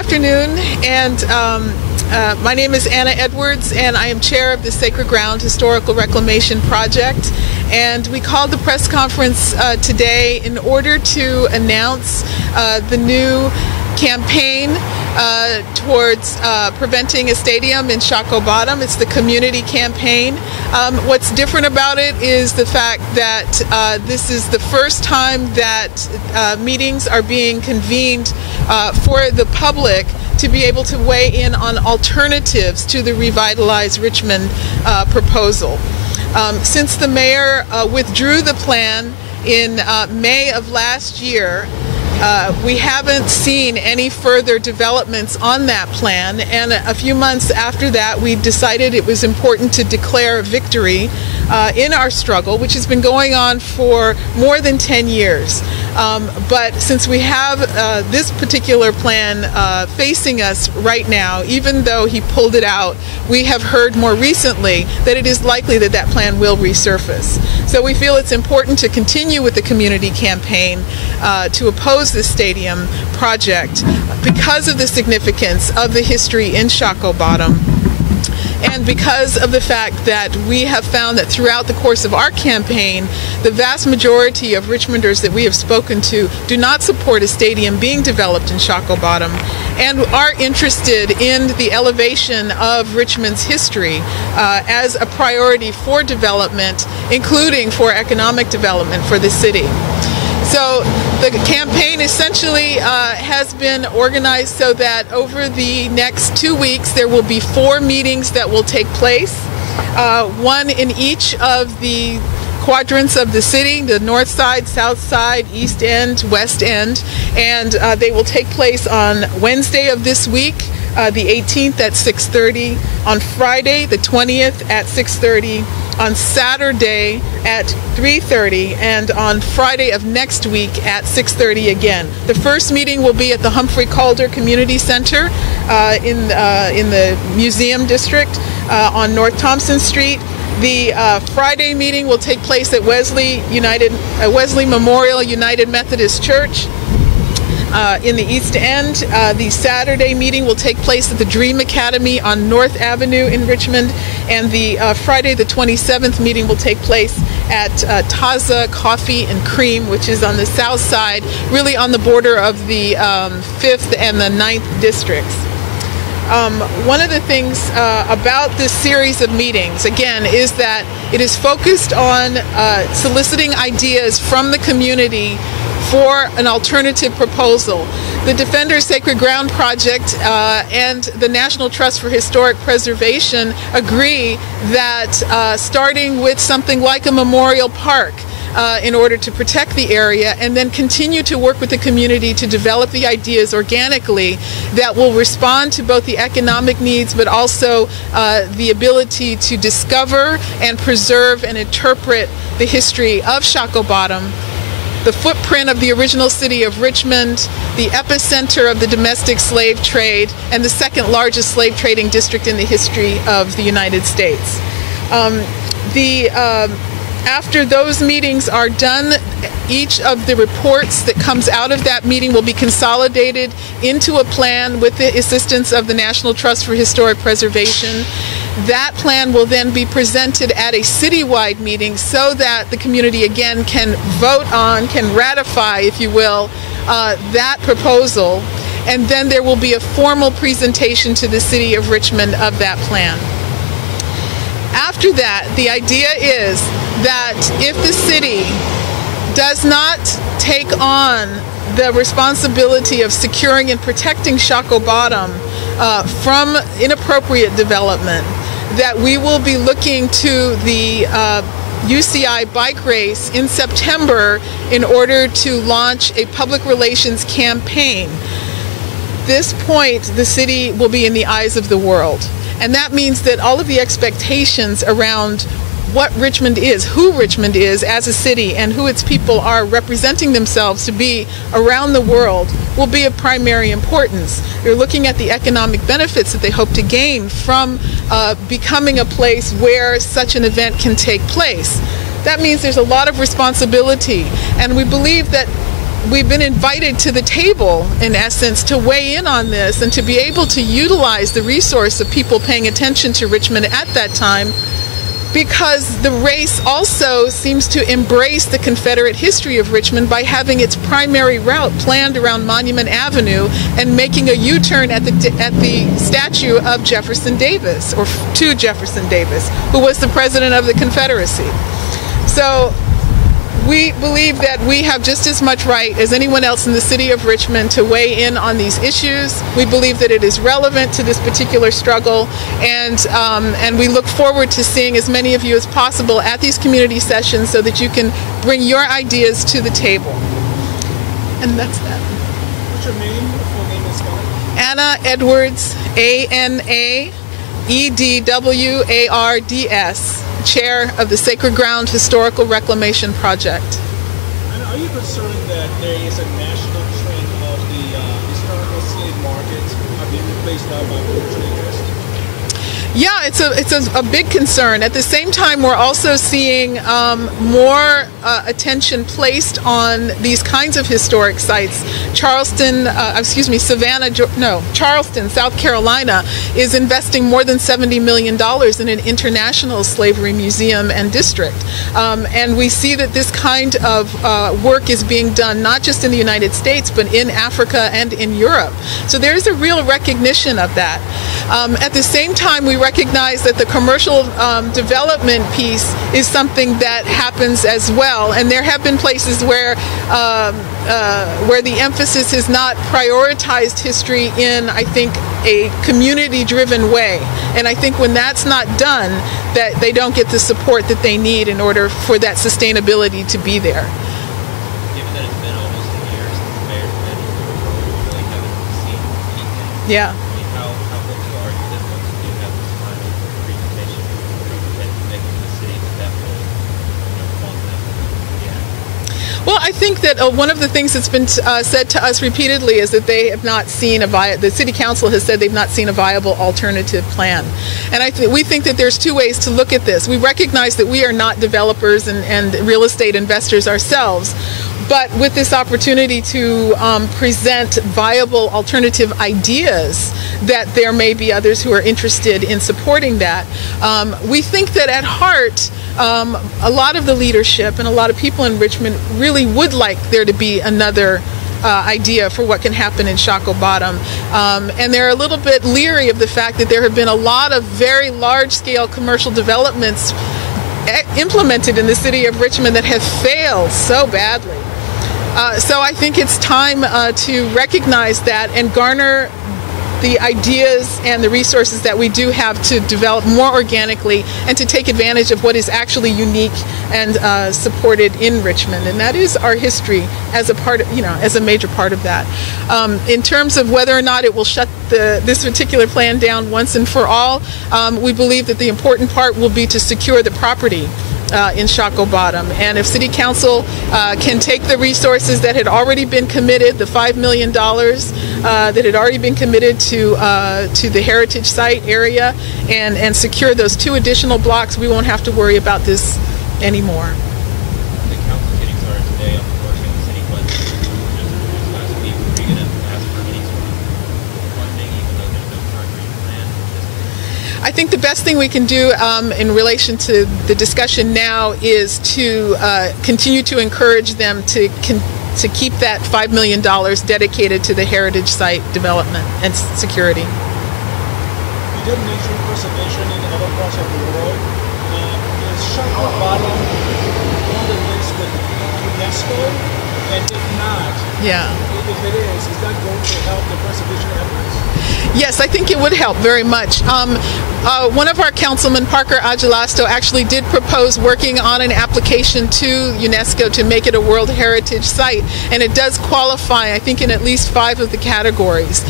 afternoon, and my name is Anna Edwards, and I am chair of the Sacred Ground Historical Reclamation Project. And we called the press conference today in order to announce the new campaign towards preventing a stadium in Shockoe Bottom. It's the community campaign. What's different about it is the fact that this is the first time that meetings are being convened for the public to be able to weigh in on alternatives to the revitalized Richmond proposal. Since the mayor withdrew the plan in May of last year, we haven't seen any further developments on that plan, and a few months after that we decided it was important to declare a victory in our struggle, which has been going on for more than 10 years. But since we have this particular plan facing us right now, even though he pulled it out, we have heard more recently that it is likely that that plan will resurface. So we feel it's important to continue with the community campaign to oppose this stadium project because of the significance of the history in Shockoe Bottom, and because of the fact that we have found that throughout the course of our campaign, the vast majority of Richmonders that we have spoken to do not support a stadium being developed in Shockoe Bottom and are interested in the elevation of Richmond's history as a priority for development, including for economic development for the city. So the campaign essentially has been organized so that over the next 2 weeks there will be 4 meetings that will take place, one in each of the quadrants of the city, the north side, south side, east end, west end, and they will take place on Wednesday of this week, the 18th at 6:30, on Friday the 20th at 6:30, on Saturday at 3:30, and on Friday of next week at 6:30 again. The first meeting will be at the Humphrey Calder Community Center in the Museum District on North Thompson Street. The Friday meeting will take place at Wesley Memorial United Methodist Church in the East End. The Saturday meeting will take place at the Dream Academy on North Avenue in Richmond, and the Friday the 27th meeting will take place at Taza Coffee and Cream, which is on the south side, really on the border of the 5th and the 9th districts. One of the things about this series of meetings, again, is that it is focused on soliciting ideas from the community for an alternative proposal. The Defenders Sacred Ground Project and the National Trust for Historic Preservation agree that starting with something like a memorial park in order to protect the area, and then continue to work with the community to develop the ideas organically that will respond to both the economic needs but also the ability to discover and preserve and interpret the history of Shockoe Bottom, the footprint of the original city of Richmond, the epicenter of the domestic slave trade, and the second largest slave trading district in the history of the United States. After those meetings are done, each of the reports that comes out of that meeting will be consolidated into a plan with the assistance of the National Trust for Historic Preservation. That plan will then be presented at a citywide meeting so that the community again can vote on, can ratify, if you will, that proposal, and then there will be a formal presentation to the city of Richmond of that plan. After that, the idea is that if the city does not take on the responsibility of securing and protecting Shockoe Bottom from inappropriate development, that we will be looking to the UCI bike race in September in order to launch a public relations campaign. At this point, the city will be in the eyes of the world. And that means that all of the expectations around what Richmond is, who Richmond is as a city, and who its people are representing themselves to be around the world will be of primary importance. They're looking at the economic benefits that they hope to gain from becoming a place where such an event can take place. That means there's a lot of responsibility, and we believe that we've been invited to the table, in essence, to weigh in on this and to be able to utilize the resource of people paying attention to Richmond at that time, because the race also seems to embrace the Confederate history of Richmond by having its primary route planned around Monument Avenue and making a U-turn at the statue of Jefferson Davis, or to Jefferson Davis, who was the president of the Confederacy. So we believe that we have just as much right as anyone else in the city of Richmond to weigh in on these issues. We believe that it is relevant to this particular struggle, and we look forward to seeing as many of you as possible at these community sessions so that you can bring your ideas to the table. And that's that. What's your name? Full name is spelled? Anna Edwards, ANAEDWARDS. Chair of the Sacred Ground Historical Reclamation Project. And are you concerned that there is a national trend of the historical slave markets being replaced now by cultural interest? Yeah, it's a big concern. At the same time, we're also seeing more attention placed on these kinds of historic sites. Charleston, South Carolina is investing more than $70 million in an international slavery museum and district. And we see that this kind of work is being done not just in the United States, but in Africa and in Europe. So there's a real recognition of that. At the same time, we recognize that the commercial development piece is something that happens as well, and there have been places where the emphasis has not prioritized history in, I think, a community-driven way. And I think when that's not done, that they don't get the support that they need in order for that sustainability to be there. Given that it's been almost a year since the mayor's been, we really haven't seen anything. Yeah. How would you argue that once we do have this kind of presentation and making the city that will, want them to react? Well, I think that one of the things that's been said to us repeatedly is that they have not seen the city council has said they've not seen a viable alternative plan. And we think that there's two ways to look at this. We recognize that we are not developers and real estate investors ourselves, but with this opportunity to present viable alternative ideas, that there may be others who are interested in supporting that. We think that at heart, a lot of the leadership and a lot of people in Richmond really would like there to be another idea for what can happen in Shockoe Bottom. And they're a little bit leery of the fact that there have been a lot of very large-scale commercial developments implemented in the city of Richmond that have failed so badly. So I think it's time to recognize that and garner the ideas and the resources that we do have to develop more organically and to take advantage of what is actually unique and supported in Richmond. And that is our history as a part of, as a major part of that. In terms of whether or not it will shut this particular plan down once and for all, we believe that the important part will be to secure the property in Shockoe Bottom. And if City Council can take the resources that had already been committed, the $5 million that had already been committed to the heritage site area, and secure those 2 additional blocks, we won't have to worry about this anymore. The council getting started today on working on the city budget. Just last week, are you going to ask for any sort of funding, even though there's no concrete plan? I think the best thing we can do in relation to the discussion now is to continue to encourage them to keep that $5 million dedicated to the heritage site development and security. You did mention preservation in other parts of the world. Is Shockoe Bottom on the list with UNESCO? And if not, if it is that going to help the preservation efforts? Yes, I think it would help very much. One of our councilmen, Parker Agelasto, actually did propose working on an application to UNESCO to make it a World Heritage Site, and it does qualify, I think, in at least 5 of the categories.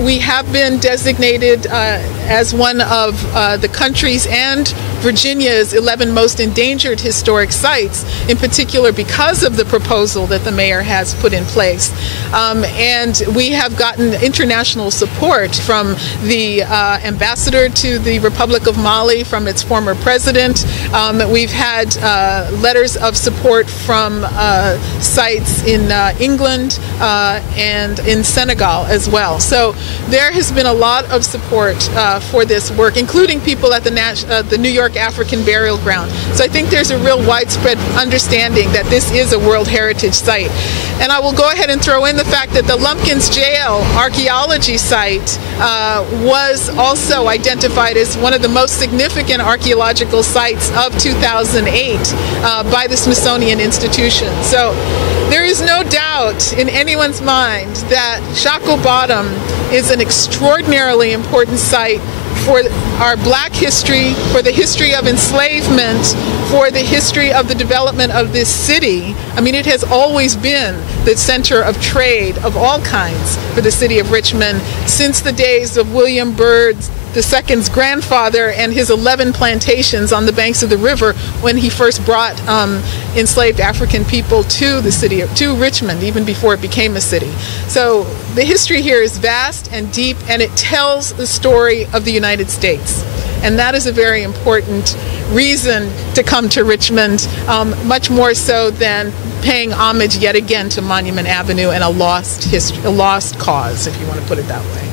We have been designated as one of the country's and Virginia's 11 most endangered historic sites, in particular because of the proposal that the mayor has put in place. And we have gotten international support from the ambassador to the Republic of Mali, from its former president. We've had letters of support from sites in England and in Senegal as well. So there has been a lot of support for this work, including people at the New York African Burial Ground. So I think there's a real widespread understanding that this is a World Heritage Site. And I will go ahead and throw in the fact that the Lumpkins Jail archaeology site was also identified as one of the most significant archaeological sites of 2008 by the Smithsonian Institution. So there is no doubt in anyone's mind that Shockoe Bottom is an extraordinarily important site for our black history, for the history of enslavement, for the history of the development of this city. I mean, it has always been the center of trade of all kinds for the city of Richmond since the days of William Byrd II's grandfather and his 11 plantations on the banks of the river when he first brought enslaved African people to the city, to Richmond, even before it became a city. So the history here is vast and deep, and it tells the story of the United States. And that is a very important reason to come to Richmond, much more so than paying homage yet again to Monument Avenue and a lost history, a lost cause, if you want to put it that way.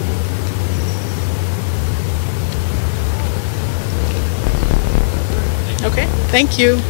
Okay, thank you.